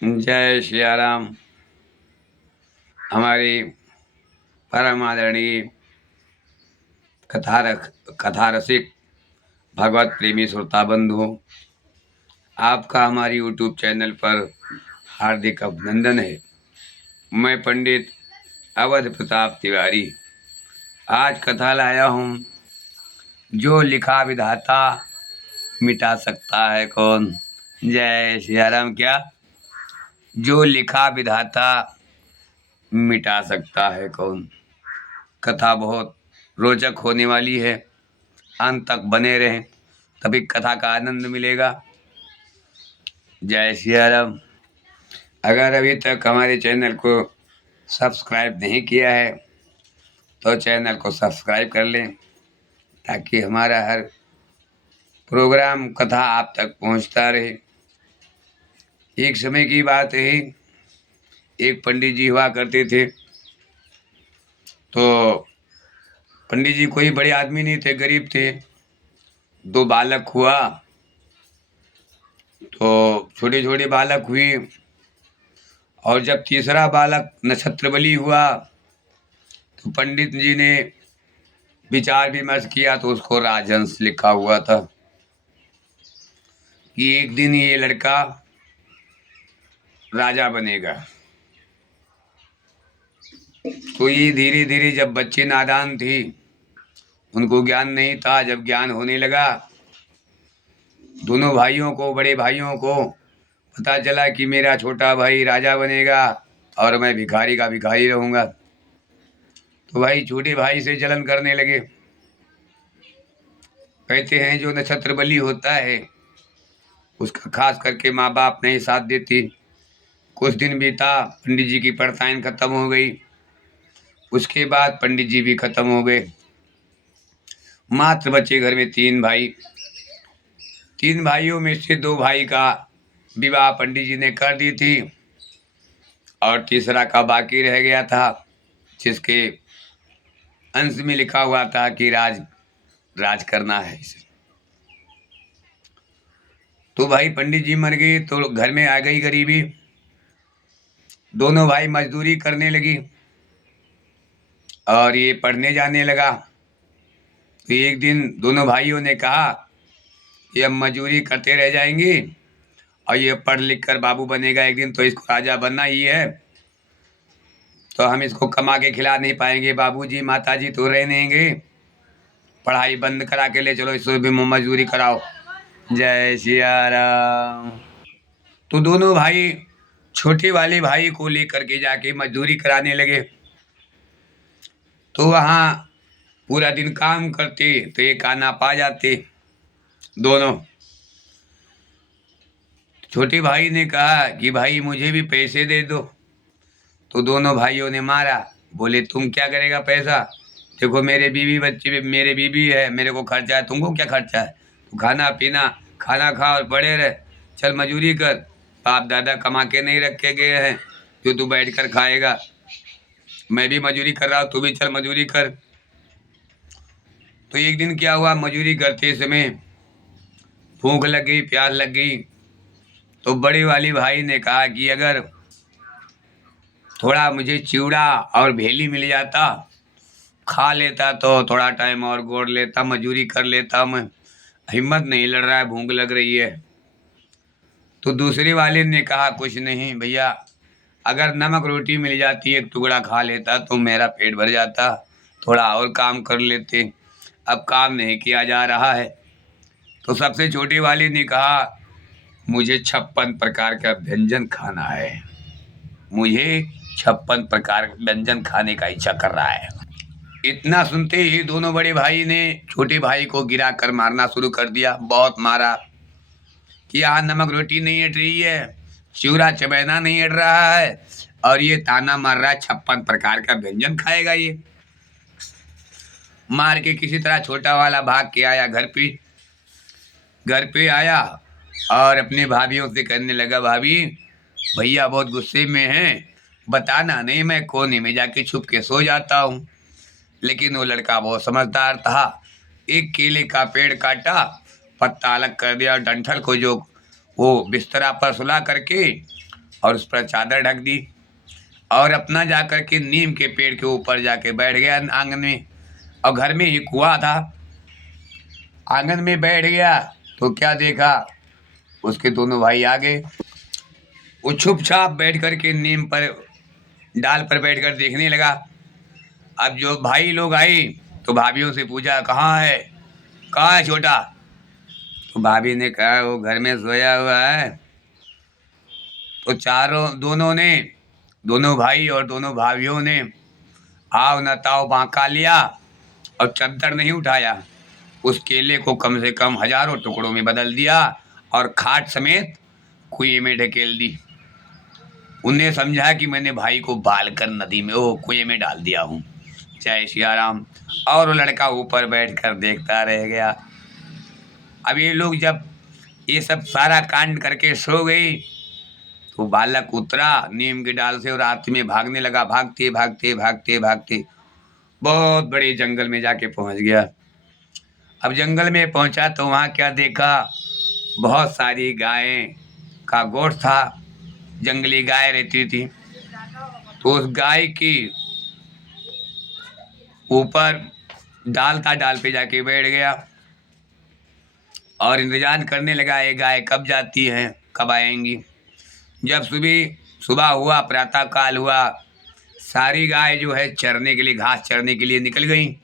जय सिया राम। हमारी परम आदरणीय कथा रसिक भगवत प्रेमी श्रोता बंधुओं, आपका हमारी यूट्यूब चैनल पर हार्दिक अभिनंदन है। मैं पंडित अवध प्रताप तिवारी आज कथा लाया हूँ, जो लिखा विधाता मिटा सकता है कौन। जय सिया राम। क्या जो लिखा विधाता मिटा सकता है कौन। कथा बहुत रोचक होने वाली है, अंत तक बने रहें तभी कथा का आनंद मिलेगा। जय सिया राम। अगर अभी तक हमारे चैनल को सब्सक्राइब नहीं किया है तो चैनल को सब्सक्राइब कर लें, ताकि हमारा हर प्रोग्राम कथा आप तक पहुंचता रहे। एक समय की बात है, एक पंडित जी हुआ करते थे। तो पंडित जी कोई बड़े आदमी नहीं थे, गरीब थे। दो बालक हुआ, तो छोटे छोटे बालक हुई, और जब तीसरा बालक नक्षत्र बलि हुआ तो पंडित जी ने विचार विमर्श किया तो उसको राजहंस लिखा हुआ था कि एक दिन ये लड़का राजा बनेगा। तो ये धीरे धीरे, जब बच्चे नादान थे, उनको ज्ञान नहीं था, जब ज्ञान होने लगा, दोनों भाइयों को, बड़े भाइयों को पता चला कि मेरा छोटा भाई राजा बनेगा और मैं भिखारी का भिखारी रहूंगा। तो भाई छोटे भाई से जलन करने लगे। कहते हैं जो नक्षत्र बलि होता है उसका खास करके माँ बाप नहीं साथ देती। कुछ दिन बीता, पंडित जी की पढ़ताइन खत्म हो गई। उसके बाद पंडित जी भी खत्म हो गए। मात्र बचे घर में तीन भाई। तीन भाइयों में से दो भाई का विवाह पंडित जी ने कर दी थी, और तीसरा का बाकी रह गया था, जिसके अंश में लिखा हुआ था कि राज करना है इसे। तो भाई पंडित जी मर गए तो घर में आ गई गरीबी। दोनों भाई मजदूरी करने लगी और ये पढ़ने जाने लगा। तो एक दिन दोनों भाइयों ने कहा कि हम मजदूरी करते रह जाएंगे और ये पढ़ लिख कर बाबू बनेगा एक दिन, तो इसको राजा बनना ही है, तो हम इसको कमा के खिला नहीं पाएंगे। बाबूजी माताजी तो रह नहीं गए, पढ़ाई बंद करा के ले चलो, इसको भी मजदूरी कराओ। जय सिया राम। तो दोनों भाई छोटे वाले भाई को लेकर के जाके मजदूरी कराने लगे। तो वहाँ पूरा दिन काम करते तो एक आना पा जाते दोनों। छोटे भाई ने कहा कि भाई मुझे भी पैसे दे दो। तो दोनों भाइयों ने मारा, बोले तुम क्या करेगा पैसा, देखो मेरे बीवी बच्चे, मेरे बीवी है, मेरे को खर्चा है, तुमको क्या खर्चा है, तो खाना पीना, खाना खा और पड़े रहे, चल मजदूरी कर, बाप दादा कमा के नहीं रख के गए हैं जो तू बैठ कर खाएगा। मैं भी मजदूरी कर रहा हूँ, तू भी चल मजदूरी कर। तो एक दिन क्या हुआ, मजदूरी करते समय भूख लग गई, प्यास लग गई। तो बड़े वाली भाई ने कहा कि अगर थोड़ा मुझे चिवड़ा और भेली मिल जाता, खा लेता तो थोड़ा टाइम और गोड़ लेता, मजदूरी कर लेता मैं, हिम्मत नहीं लड़ रहा है, भूख लग रही है। तो दूसरे वाले ने कहा कुछ नहीं भैया, अगर नमक रोटी मिल जाती एक टुकड़ा खा लेता तो मेरा पेट भर जाता, थोड़ा और काम कर लेते, अब काम नहीं किया जा रहा है। तो सबसे छोटे वाले ने कहा मुझे 56 प्रकार का व्यंजन खाना है, मुझे 56 प्रकार व्यंजन खाने का इच्छा कर रहा है। इतना सुनते ही दोनों बड़े भाई ने छोटे भाई को गिरा कर मारना शुरू कर दिया। बहुत मारा कि यहाँ नमक रोटी नहीं हट रही है, चिवड़ा चबैना नहीं हट रहा है, और ये ताना मार रहा है 56 प्रकार का व्यंजन खाएगा ये। मार के किसी तरह छोटा वाला भाग के आया घर पे आया और अपने भाभीयों से कहने लगा, भाभी भैया बहुत गुस्से में हैं, बताना नहीं, मैं कोने में जाके छुप के सो जाता हूँ। लेकिन वो लड़का बहुत समझदार था। एक केले का पेड़ काटा, पत्ता अलग कर दिया, डंठल को जो वो बिस्तरा पर सुला करके और उस पर चादर ढक दी और अपना जाकर के नीम के पेड़ के ऊपर जाके बैठ गया आंगन में। और घर में ही कुआं था, आंगन में बैठ गया तो क्या देखा, उसके दोनों भाई आ गए। वो चुपचाप बैठ कर के नीम पर डाल पर बैठकर देखने लगा। अब जो भाई लोग आई तो भाभीियों से पूछा कहाँ है छोटा। तो भाभी ने कहा वो घर में सोया हुआ है। तो दोनों भाई और दोनों भाभीियों ने आव न ताव बांका लिया और चद्दर नहीं उठाया, उस केले को कम से कम हजारों टुकड़ों में बदल दिया और खाट समेत कुएं में ढकेल दी। उन्हें समझा कि मैंने भाई को बाल कर नदी में कुएं में डाल दिया हूँ। जय सियाराम। और वो लड़का ऊपर बैठकर देखता रह गया। अब ये लोग जब ये सब सारा कांड करके सो गई तो बालक उतरा नीम की डाल से और रात में भागने लगा, भागते भागते भागते भागते बहुत बड़े जंगल में जाके पहुंच गया। अब जंगल में पहुंचा तो वहाँ क्या देखा, बहुत सारी गायें का गोठ था, जंगली गाय रहती थी। तो उस गाय की ऊपर डाल था, डाल पे जाके बैठ गया और इंतजार करने लगा ये गाय कब जाती हैं, कब आएंगी। जब सुबह हुआ, प्रातः काल हुआ, सारी गाय जो है चरने के लिए, घास चरने के लिए निकल गई।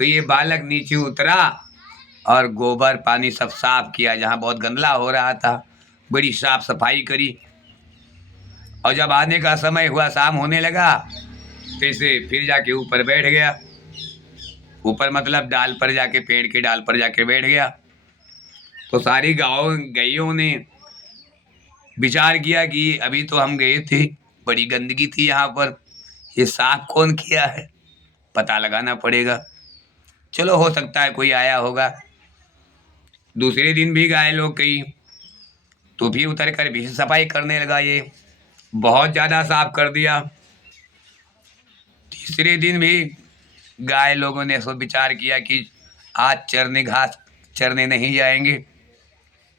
तो ये बालक नीचे उतरा और गोबर पानी सब साफ किया, जहाँ बहुत गंदला हो रहा था बड़ी साफ सफाई करी। और जब आने का समय हुआ, शाम होने लगा, तो इसे फिर जाके ऊपर बैठ गया। ऊपर मतलब डाल पर जाके, पेड़ के डाल पर जाके बैठ गया। तो सारी गैयों ने विचार किया कि अभी तो हम गए थे, बड़ी गंदगी थी यहाँ पर, ये साफ कौन किया है, पता लगाना पड़ेगा। चलो हो सकता है कोई आया होगा। दूसरे दिन भी गाय लोग गई तो भी उतर कर भी सफाई करने लगा, ये बहुत ज़्यादा साफ कर दिया। तीसरे दिन भी गाय लोगों ने सो विचार किया कि आज घास चरने नहीं जाएंगे,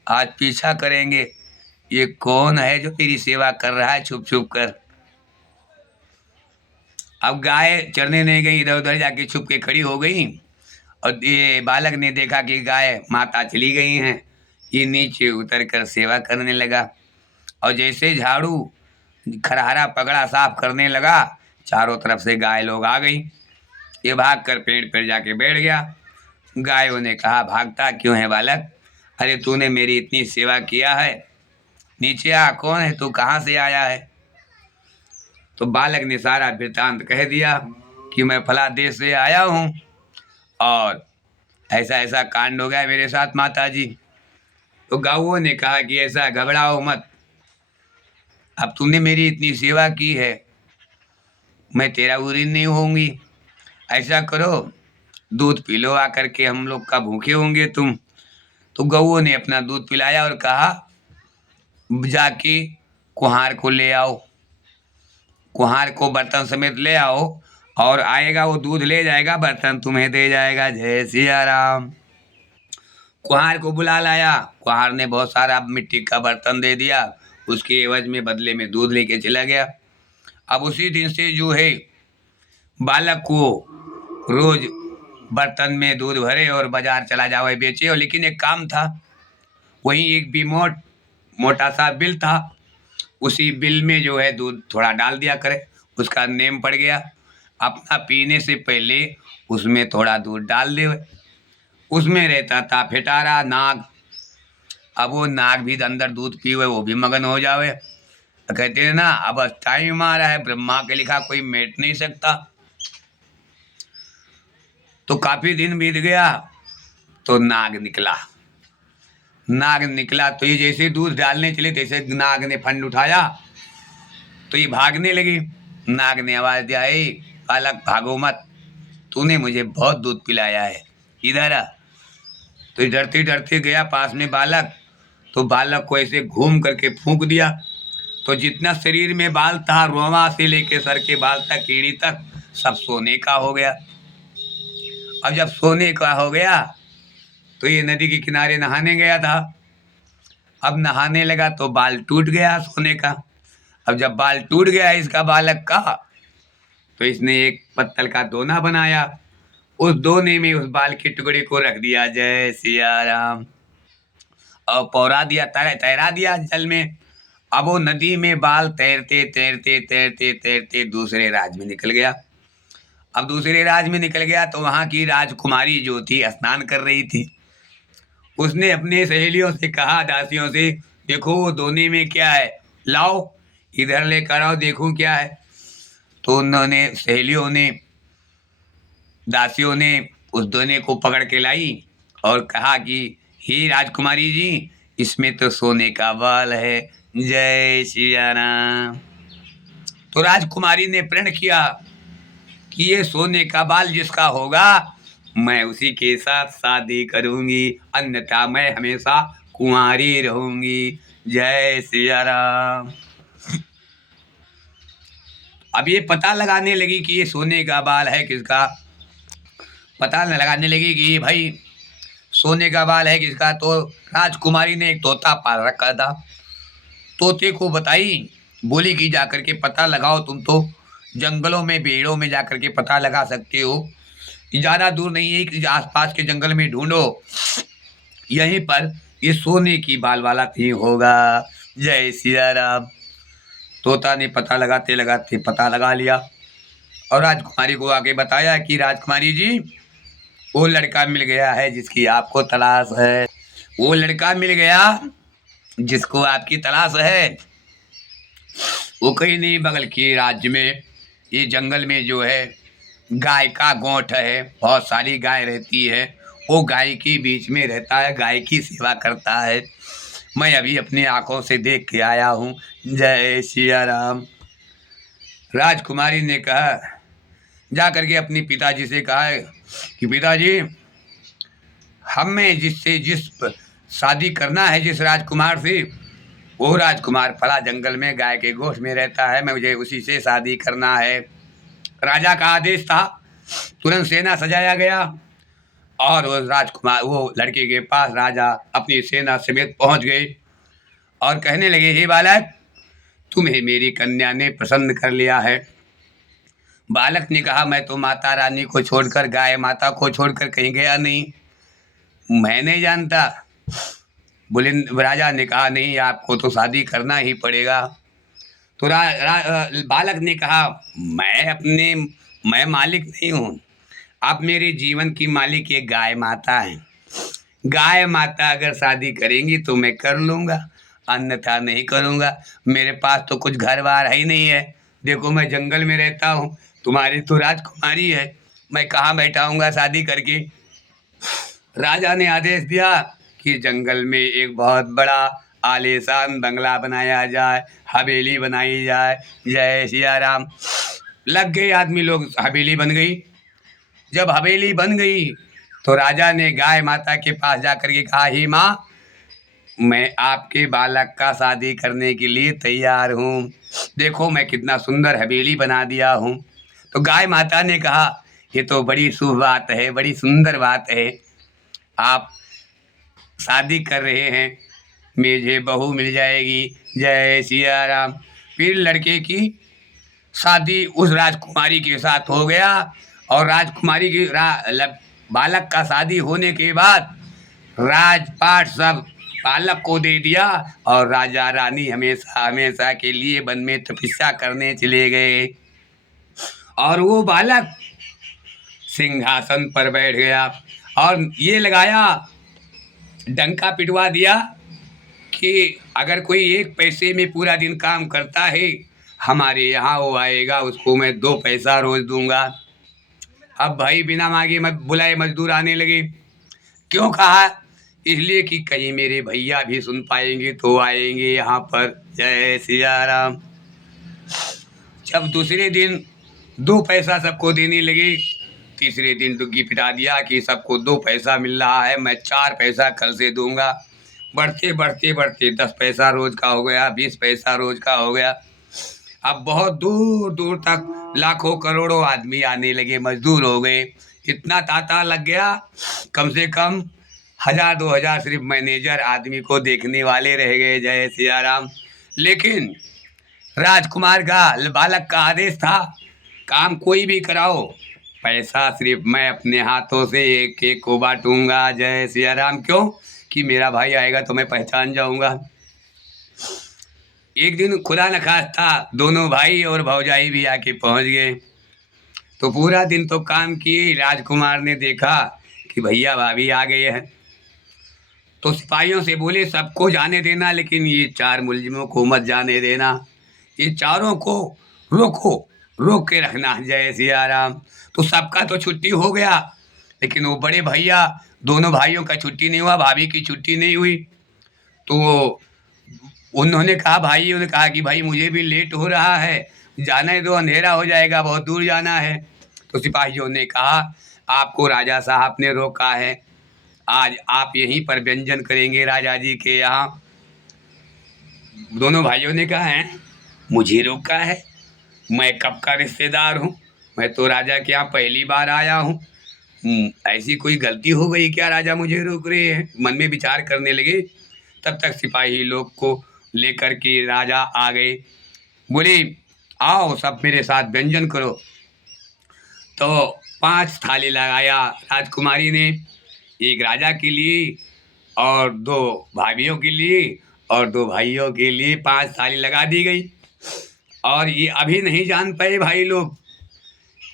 आज पीछा करेंगे, ये कौन है जो तेरी सेवा कर रहा है छुप छुप कर। अब गाय चरने नहीं गई, इधर उधर जाके छुप के खड़ी हो गई। और ये बालक ने देखा कि गाय माता चली गई हैं, ये नीचे उतर कर सेवा करने लगा। और जैसे झाड़ू खरहरा पगड़ा साफ करने लगा, चारों तरफ से गाय लोग आ गई। ये भाग कर पेड़ पर जाके बैठ गया। गायों ने कहा भागता क्यों है बालक, अरे तूने मेरी इतनी सेवा किया है, नीचे आ, कौन है तू, कहाँ से आया है। तो बालक ने सारा वृत्तांत कह दिया कि मैं फला देश से आया हूँ और ऐसा ऐसा कांड हो गया मेरे साथ माता जी। तो गौओं ने कहा कि ऐसा घबराओ मत, अब तूने मेरी इतनी सेवा की है, मैं तेरा ऋणी नहीं होंगी। ऐसा करो दूध पी लो आकर के, हम लोग का भूखे होंगे तुम। तो गौओं ने अपना दूध पिलाया और कहा जाके कुम्हार को ले आओ, कुम्हार को बर्तन समेत ले आओ, और आएगा वो दूध ले जाएगा, बर्तन तुम्हें दे जाएगा। जय सिया राम। कुम्हार को बुला लाया, कुम्हार ने बहुत सारा मिट्टी का बर्तन दे दिया, उसके एवज में बदले में दूध लेके चला गया। अब उसी दिन से जो है बालक को रोज बर्तन में दूध भरे और बाजार चला जावे बेचे। और लेकिन एक काम था, वहीं एक भी मोटा सा बिल था, उसी बिल में जो है दूध थोड़ा डाल दिया करे, उसका नेम पड़ गया, अपना पीने से पहले उसमें थोड़ा दूध डाल दे। उसमें रहता था फिटारा नाग, अब वो नाग भी अंदर दूध पीवे, वो भी मगन हो जावे। तो कहते हैं ना, अब टाइम आ रहा है, ब्रह्मा के लिखा कोई मेट नहीं सकता। तो काफी दिन बीत गया तो नाग निकला तो ये जैसे दूध डालने चले तैसे नाग ने फंड उठाया तो ये भागने लगी। नाग ने आवाज दिया, ए बालक भागो मत, तूने मुझे बहुत दूध पिलाया है, इधर आ। तो डरते डरते गया पास में बालक, तो बालक को ऐसे घूम करके फूंक दिया, तो जितना शरीर में बाल था, रोमा से लेके सर के बाल तक, कीड़ी तक, सब सोने का हो गया। अब जब सोने का हो गया तो ये नदी के किनारे नहाने गया था। अब नहाने लगा तो बाल टूट गया सोने का। अब जब बाल टूट गया इसका बालक का, तो इसने एक पत्तल का दोना बनाया, उस दोने में उस बाल के टुकड़े को रख दिया, जय सिया राम, और पौरा दिया, तैरा दिया जल में। अब वो नदी में बाल तैरते तैरते तैरते तैरते दूसरे राज्य में निकल गया। अब दूसरे राज्य में निकल गया तो वहाँ की राजकुमारी जो थी स्नान कर रही थी। उसने अपने सहेलियों से कहा, दासियों से, देखो वो दोने में क्या है, लाओ इधर लेकर आओ, देखूं क्या है। तो उन्होंने सहेलियों ने, दासियों ने उस दोने को पकड़ के लाई और कहा कि हे राजकुमारी जी, इसमें तो सोने का बाल है, जय श्री राम। तो राजकुमारी ने प्रण किया कि ये सोने का बाल जिसका होगा मैं उसी के साथ शादी करूंगी, अन्यथा मैं हमेशा कुंवारी रहूंगी, जय श्री राम। अब ये पता लगाने लगी कि ये सोने का बाल है किसका, पता लगाने लगी कि भाई सोने का बाल है किसका। तो राजकुमारी ने एक तोता पाल रखा था, तोते को बताई, बोली कि जाकर के पता लगाओ, तुम तो जंगलों में पेड़ों में जाकर के पता लगा सकते हो, ज़्यादा दूर नहीं है कि आसपास के जंगल में ढूंढो, यहीं पर ये सोने की बाल वाला कहीं होगा, जय सिया राम। तोता ने पता लगाते लगाते पता लगा लिया और राजकुमारी को आके बताया कि राजकुमारी जी, वो लड़का मिल गया है जिसकी आपको तलाश है, वो लड़का मिल गया जिसको आपकी तलाश है। वो कहीं नहीं बगल के राज्य में, ये जंगल में जो है गाय का गोठ है, बहुत सारी गाय रहती है, वो गाय के बीच में रहता है, गाय की सेवा करता है। मैं अभी अपनी आंखों से देख के आया हूँ, जय सिया राम। राजकुमारी ने कहा, जा करके अपने पिताजी से कहा कि पिताजी, हमें जिस शादी करना है जिस राजकुमार से, वो राजकुमार फला जंगल में गाय के गोठ में रहता है, मुझे उसी से शादी करना है। राजा का आदेश था, तुरंत सेना सजाया गया और वो राजकुमार, वो लड़के के पास राजा अपनी सेना समेत पहुंच गए और कहने लगे, हे बालक, तुम्हें मेरी कन्या ने पसंद कर लिया है। बालक ने कहा, मैं तो माता रानी को छोड़कर, गाय माता को छोड़कर कहीं गया नहीं, मैं नहीं जानता। बोले, राजा ने कहा, नहीं आपको तो शादी करना ही पड़ेगा। तो बालक ने कहा, मैं मालिक नहीं हूँ, आप मेरे जीवन की मालिक एक गाय माता हैं, गाय माता अगर शादी करेंगी तो मैं कर लूँगा, अन्यथा नहीं करूँगा। मेरे पास तो कुछ घर बार है ही नहीं है, देखो मैं जंगल में रहता हूँ, तुम्हारी तो राजकुमारी है, मैं कहाँ बैठाऊँगा शादी करके। राजा ने आदेश दिया कि जंगल में एक बहुत बड़ा आलीशान बंगला बनाया जाए, हवेली बनाई जाए, जय सिया राम। लग गए आदमी लोग, हवेली बन गई। जब हवेली बन गई तो राजा ने गाय माता के पास जाकर के कहा, ही माँ, मैं आपके बालक का शादी करने के लिए तैयार हूँ, देखो मैं कितना सुंदर हवेली बना दिया हूँ। तो गाय माता ने कहा, ये तो बड़ी शुभ बात है, बड़ी सुंदर बात है, आप शादी कर रहे हैं, मुझे बहू मिल जाएगी, जय सिया राम। फिर लड़के की शादी उस राजकुमारी के साथ हो गया और राजकुमारी की बालक का शादी होने के बाद राजपाट सब बालक को दे दिया और राजा रानी हमेशा हमेशा के लिए वन में तपस्या करने चले गए और वो बालक सिंहासन पर बैठ गया और ये लगाया, डंका पिटवा दिया कि अगर कोई एक पैसे में पूरा दिन काम करता है, हमारे यहाँ वो आएगा, उसको मैं 2 पैसा रोज दूंगा। अब भाई बिना मांगे बुलाए मजदूर आने लगे। क्यों कहा? इसलिए कि कहीं मेरे भैया भी सुन पाएंगे तो आएंगे यहाँ पर, जय सिया राम। जब दूसरे दिन 2 पैसा सबको देने लगे, तीसरे दिन डुग्गी पिटा दिया कि सबको 2 पैसा मिल रहा है, मैं 4 पैसा कल से दूंगा। बढ़ते बढ़ते बढ़ते 10 पैसा रोज का हो गया, 20 पैसा रोज का हो गया। अब बहुत दूर दूर तक लाखों करोड़ों आदमी आने लगे, मजदूर हो गए, इतना तांता लग गया, कम से कम हजार 2000 सिर्फ मैनेजर आदमी को देखने वाले रह गए। जय सिया राम। लेकिन राजकुमार का बालक का आदेश था, काम कोई भी कराओ, पैसा सिर्फ मैं अपने हाथों से एक एक को बांटूंगा। जय सिया राम। क्यों? कि मेरा भाई आएगा तो मैं पहचान जाऊंगा। एक दिन खुदा न खास्ता दोनों भाई और भौजाई भी आके पहुंच गए। तो पूरा दिन तो काम किए। राजकुमार ने देखा कि भैया भाभी आ गए हैं, तो सिपाहियों से बोले सबको जाने देना, लेकिन ये 4 मुलजिमों को मत जाने देना, ये चारों को रोको, रोक के रखना। जय सिया राम। तो सबका तो छुट्टी हो गया, लेकिन वो बड़े भैया दोनों भाइयों का छुट्टी नहीं हुआ, भाभी की छुट्टी नहीं हुई। तो उन्होंने कहा, भाइयों ने कहा कि भाई मुझे भी लेट हो रहा है, जाने दो, अंधेरा हो जाएगा, बहुत दूर जाना है। तो सिपाहियों ने कहा, आपको राजा साहब ने रोका है, आज आप यहीं पर व्यंजन करेंगे राजा जी के यहाँ। दोनों भाइयों ने कहा, है मुझे रोका है? मैं कब का रिश्तेदार हूँ, मैं तो राजा के यहाँ पहली बार आया हूँ। ऐसी कोई गलती हो गई क्या, राजा मुझे रोक रहे हैं? मन में विचार करने लगे। तब तक सिपाही लोग को लेकर के राजा आ गए। बोले, आओ सब मेरे साथ व्यंजन करो। तो 5 थाली लगाया राजकुमारी ने, एक राजा के लिए और 2 भाभियों के लिए और 2 भाइयों के लिए 5 थाली लगा दी गई। और ये अभी नहीं जान पाए भाई लोग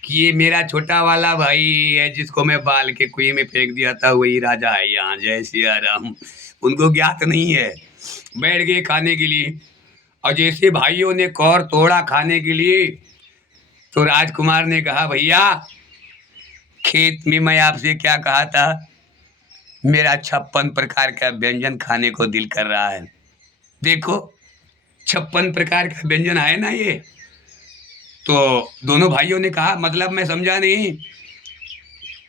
कि ये मेरा छोटा वाला भाई है, जिसको मैं बाल के कुएं में फेंक दिया था, वही राजा है यहाँ। जय सिया राम। उनको ज्ञात नहीं है। बैठ गए खाने के लिए, और जैसे भाइयों ने कौर तोड़ा खाने के लिए, तो राजकुमार ने कहा, भैया खेत में मैं आपसे क्या कहा था, मेरा 56 प्रकार का व्यंजन खाने को दिल कर रहा है। देखो 56 प्रकार का व्यंजन है ना ये। तो दोनों भाइयों ने कहा, मतलब मैं समझा नहीं।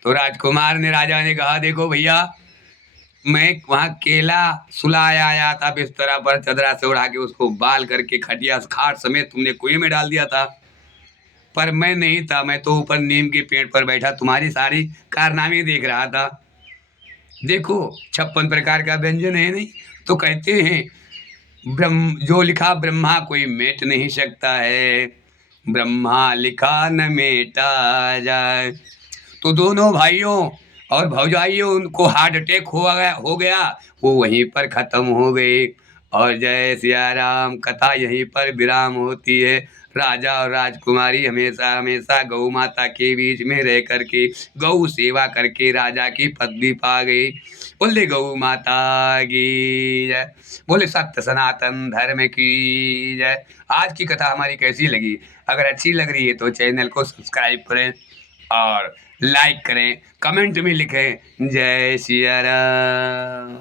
तो राजकुमार ने राजा ने कहा, देखो भैया, मैं वहाँ केला सुलाया आया था बिस्तरा पर, चदरा से उड़ा के उसको बाल करके खटिया खाट समेत तुमने कुएं में डाल दिया था, पर मैं नहीं था, मैं तो ऊपर नीम के पेड़ पर बैठा तुम्हारी सारी कारनामे देख रहा था। देखो 56 प्रकार का व्यंजन है नहीं। तो कहते हैं, ब्रह्म जो लिखा ब्रह्मा कोई मेट नहीं सकता है, ब्रह्मा लिखा न मेटा जाए। तो दोनों भाइयों और भौजाइयों उनको हार्ट अटैक हो गया, वो वहीं पर ख़त्म हो गए। और जय सिया राम। कथा यहीं पर विराम होती है। राजा और राजकुमारी हमेशा हमेशा गौ माता के बीच में रह करके गौ सेवा करके राजा की पदवी पा गई। बोले गौ माता की जय, बोले सत्य सनातन धर्म की जय। आज की कथा हमारी कैसी लगी? अगर अच्छी लग रही है तो चैनल को सब्सक्राइब करें और लाइक करें, कमेंट में लिखें। जय सिया राम।